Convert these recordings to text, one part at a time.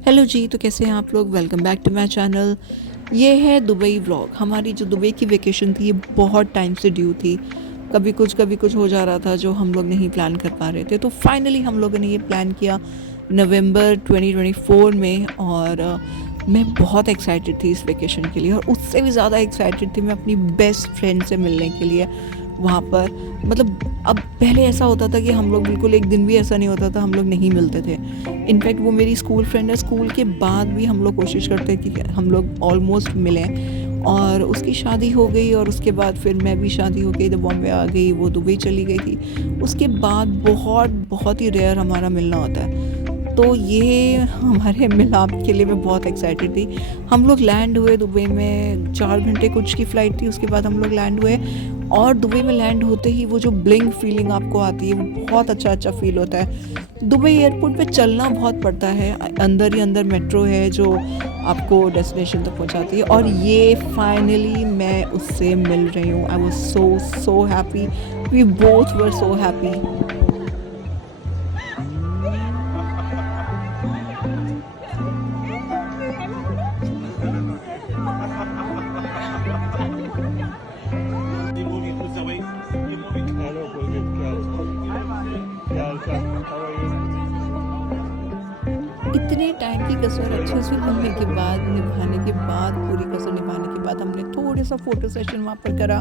Hello जी, तो कैसे हैं आप लोग? Welcome back to my channel. ये है दुबई व्लॉग। हमारी जो दुबई की वेकेशन थी ये बहुत टाइम से ड्यू थी। कभी कुछ हो जा रहा था जो हम लोग नहीं प्लान कर पा रहे थे। तो फाइनली हम लोगों ने ये प्लान किया नवंबर 2024 में। और मैं बहुत एक्साइटेड थी इस वेकेशन के लिए, और उससे भी ज़्यादा एक्साइटेड थी मैं अपनी बेस्ट फ्रेंड से मिलने के लिए वहाँ पर। मतलब अब पहले ऐसा होता था कि हम लोग बिल्कुल एक दिन भी ऐसा नहीं होता था हम लोग नहीं मिलते थे। इनफैक्ट वो मेरी स्कूल फ्रेंड है, स्कूल के बाद भी हम लोग कोशिश करते हैं कि हम लोग ऑलमोस्ट मिलें। और उसकी शादी हो गई, और उसके बाद फिर मैं भी शादी हो गई तो बॉम्बे आ गई, वो दुबई चली गई थी। उसके बाद बहुत बहुत ही रेयर हमारा मिलना होता है। तो ये हमारे मिलाप के लिए मैं बहुत एक्साइटेड थी। हम लोग लैंड हुए दुबई में, 4 घंटे कुछ की फ़्लाइट थी। उसके बाद हम लोग लैंड हुए, और दुबई में लैंड होते ही वो जो ब्लिंग फीलिंग आपको आती है वो बहुत अच्छा फील होता है। दुबई एयरपोर्ट पे चलना बहुत पड़ता है, अंदर ही अंदर मेट्रो है जो आपको डेस्टिनेशन तक पहुंचाती है। और ये फाइनली मैं उससे मिल रही हूँ। I was so happy. We both were so happy. Hello Kuldeep, क्या हाल चाल? How are you? इतने टाइम की कसर अच्छे से मिलने के बाद, निभाने के बाद, पूरी कसर निभाने के बाद हमने थोड़े सा फ़ोटो सेशन वहाँ पर करा।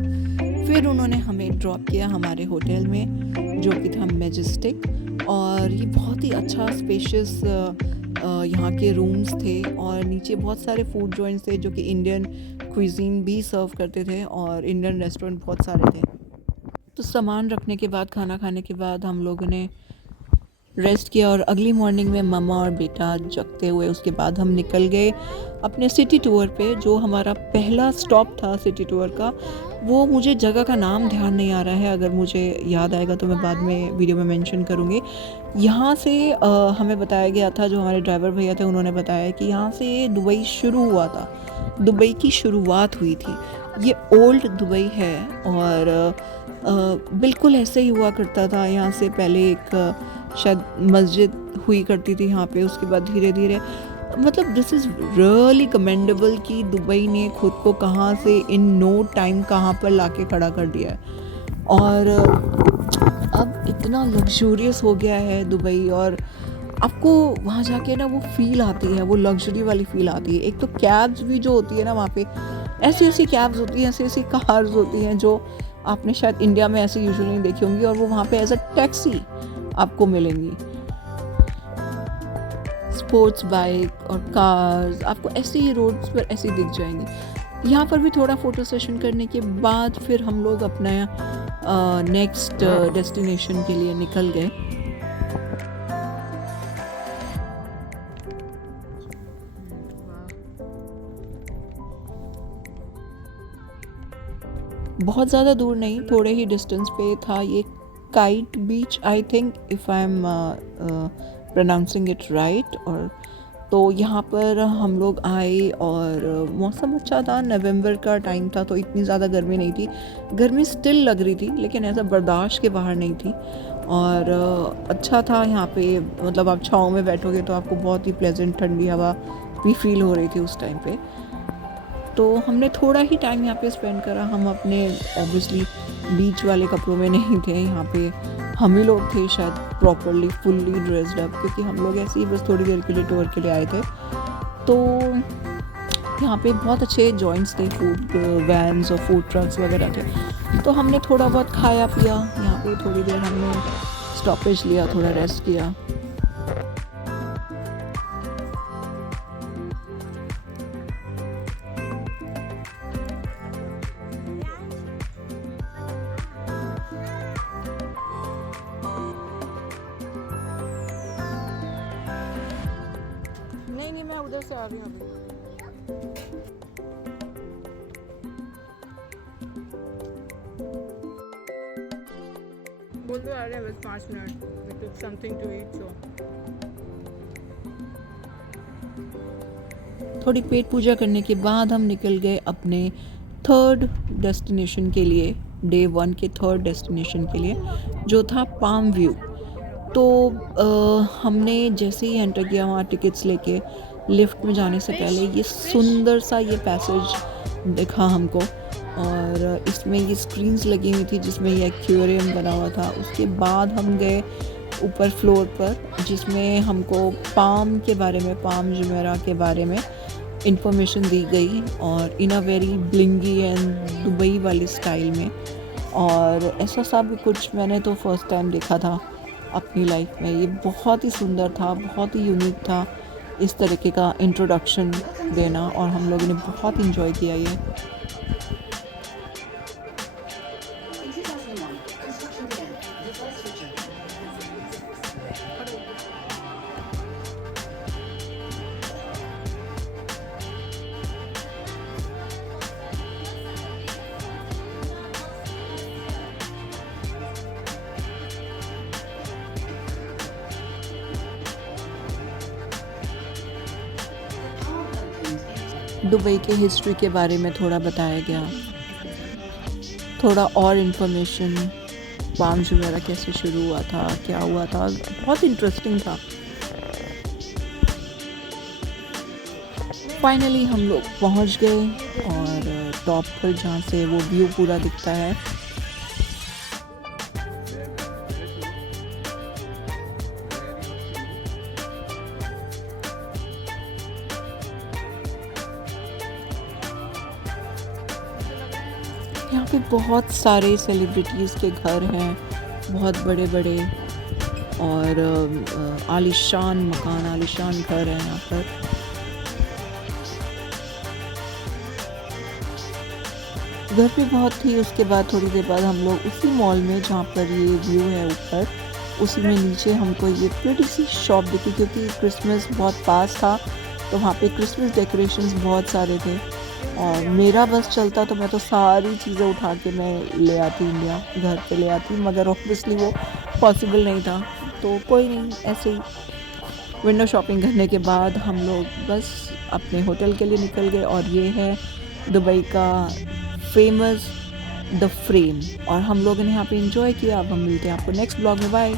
फिर उन्होंने हमें ड्रॉप किया हमारे होटल में, जो कि था मैजेस्टिक। और ये बहुत ही अच्छा स्पेशियस यहाँ के रूम्स थे, और नीचे बहुत सारे फूड जॉइंट्स थे जो कि इंडियन क्विजीन भी सर्व करते थे, और इंडियन रेस्टोरेंट बहुत सारे थे। तो सामान रखने के बाद, खाना खाने के बाद हम लोगों ने रेस्ट किया, और अगली मॉर्निंग में मम्मा और बेटा जगते हुए उसके बाद हम निकल गए अपने सिटी टूर पे। जो हमारा पहला स्टॉप था सिटी टूर का, वो मुझे जगह का नाम ध्यान नहीं आ रहा है। अगर मुझे याद आएगा तो मैं बाद में वीडियो में मेंशन करूँगी। यहाँ से हमें बताया गया था, जो हमारे ड्राइवर भैया थे उन्होंने बताया कि यहाँ से दुबई शुरू हुआ था, दुबई की शुरुआत हुई थी। ये ओल्ड दुबई है, और बिल्कुल ऐसे ही हुआ करता था। यहाँ से पहले एक शायद मस्जिद हुई करती थी यहाँ पे। उसके बाद धीरे धीरे, मतलब दिस इज़ रियली कमेंडेबल कि दुबई ने खुद को कहाँ से इन नो टाइम कहाँ पर लाके खड़ा कर दिया है। और अब इतना लग्जूरियस हो गया है दुबई, और आपको वहाँ जाके ना वो फील आती है, वो लग्जरी वाली फील आती है। एक तो कैब्स भी जो होती है ना वहाँ पे, ऐसी ऐसी कैब्स होती हैं, ऐसी ऐसी कार्स होती हैं जो आपने शायद इंडिया में ऐसे यूजुअली नहीं देखी होंगी, और वो वहाँ पे एज अ टैक्सी आपको मिलेंगी। स्पोर्ट्स बाइक और कार्स आपको ऐसे ही रोड्स पर ऐसे ही दिख जाएंगे। यहाँ पर भी थोड़ा फ़ोटो सेशन करने के बाद फिर हम लोग अपना नेक्स्ट डेस्टिनेशन के लिए निकल गए। बहुत ज़्यादा दूर नहीं, थोड़े ही डिस्टेंस पे था ये kite beach, I think, if I am pronouncing it right. और तो यहाँ पर हम लोग आए, और मौसम अच्छा था, नवंबर का टाइम था, तो इतनी ज़्यादा गर्मी नहीं थी। गर्मी स्टिल लग रही थी, लेकिन ऐसा बर्दाश्त के बाहर नहीं थी। और अच्छा था यहाँ पे। मतलब आप छाँव में बैठोगे तो आपको बहुत ही प्लेजेंट ठंडी हवा भी फील हो रही थी उस टाइम पे। तो हमने थोड़ा ही टाइम यहाँ पे स्पेंड करा। हम अपने ऑब्वियसली बीच वाले कपड़ों में नहीं थे यहाँ पे। हम ही लोग थे शायद प्रॉपरली फुल्ली ड्रेस्ड अप, क्योंकि हम लोग ऐसे ही बस थोड़ी देर के लिए टूर के लिए आए थे। तो यहाँ पे बहुत अच्छे जॉइंट्स थे, फूड वैन्स और फूड ट्रक्स वगैरह थे। तो हमने थोड़ा बहुत खाया पिया यहाँ पे, थोड़ी देर हमने स्टॉपेज लिया, थोड़ा रेस्ट किया। नहीं नहीं, मैं उधर से आ रही हूँ अभी। बोल तो आ रहे हैं बस 5 minute. We took something to eat so. थोड़ी पेट पूजा करने के बाद हम निकल गए अपने थर्ड डेस्टिनेशन के लिए, डे 1 के थर्ड डेस्टिनेशन के लिए, जो था पाम व्यू। तो हमने जैसे ही एंटर किया वहाँ टिकट्स लेके, लिफ्ट में जाने से पहले ये सुंदर सा ये पैसेज दिखा हमको, और इसमें ये स्क्रीन्स लगी हुई थी जिसमें ये एक्वेरियम बना हुआ था। उसके बाद हम गए ऊपर फ्लोर पर, जिसमें हमको पाम के बारे में, पाम जुमेरा के बारे में इंफॉर्मेशन दी गई, और in a very blingy and Dubai वाली स्टाइल में। और ऐसा सब कुछ मैंने तो फर्स्ट टाइम देखा था अपनी लाइफ में। ये बहुत ही सुंदर था, बहुत ही यूनिक था इस तरीके का इंट्रोडक्शन देना, और हम लोगों ने बहुत इंजॉय किया ये। दुबई के हिस्ट्री के बारे में थोड़ा बताया गया, थोड़ा और इन्फॉर्मेशन, पाम जुमेरा कैसे शुरू हुआ था, क्या हुआ था, बहुत इंटरेस्टिंग था। फाइनली हम लोग पहुंच गए और टॉप पर जहाँ से वो व्यू पूरा दिखता है। यहाँ पे बहुत सारे सेलिब्रिटीज़ के घर हैं, बहुत बड़े बड़े, और आलीशान मकान, आलीशान घर है यहाँ पर। घर भी बहुत थी। उसके बाद थोड़ी देर बाद हम लोग उसी मॉल में, जहाँ पर ये व्यू है ऊपर, उसी में नीचे हमको ये प्रिटी सी शॉप दिखी, क्योंकि क्रिसमस बहुत पास था तो वहाँ पे क्रिसमस डेकोरेशंस बहुत सारे थे, और मेरा बस चलता तो मैं तो सारी चीज़ें उठा के मैं ले आती इंडिया, घर पे ले आती, मगर ऑब्वियसली वो पॉसिबल नहीं था। तो कोई नहीं, ऐसे ही विंडो शॉपिंग करने के बाद हम लोग बस अपने होटल के लिए निकल गए, और ये है दुबई का फेमस द फ्रेम, और हम लोगों ने यहाँ पे एंजॉय किया। अब हम मिलते हैं आपको नेक्स्ट ब्लॉग में। बाय।